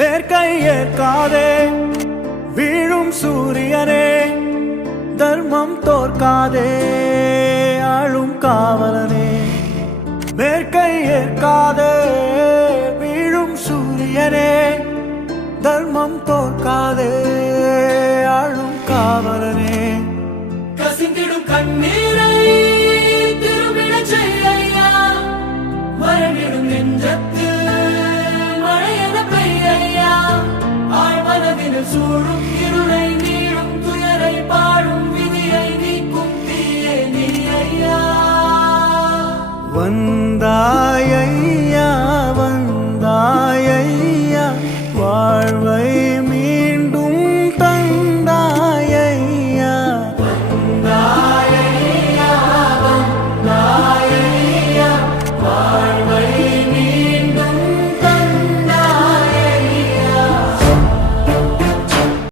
வேர்க்கை ஏற்காதே வீழும் சூரியனே தர்மம் தோற்காதே ஆளும் காவலனே. வேர்க்கை ஏற்காதே வீழும் சூரியனே தர்மம் தோற்காதே ஆளும் காவலனே. கசிந்திடும் கண்ணீரை திரும்பிடச் செய்யா மரணிடும் நெஞ்சத்தில் சூழும் இருளை நீளும் துயரை பாடும் விதியை நீக்கும் தீயே நீ ஐயா வந்தாயையா வந்தாயையா வாழ்வை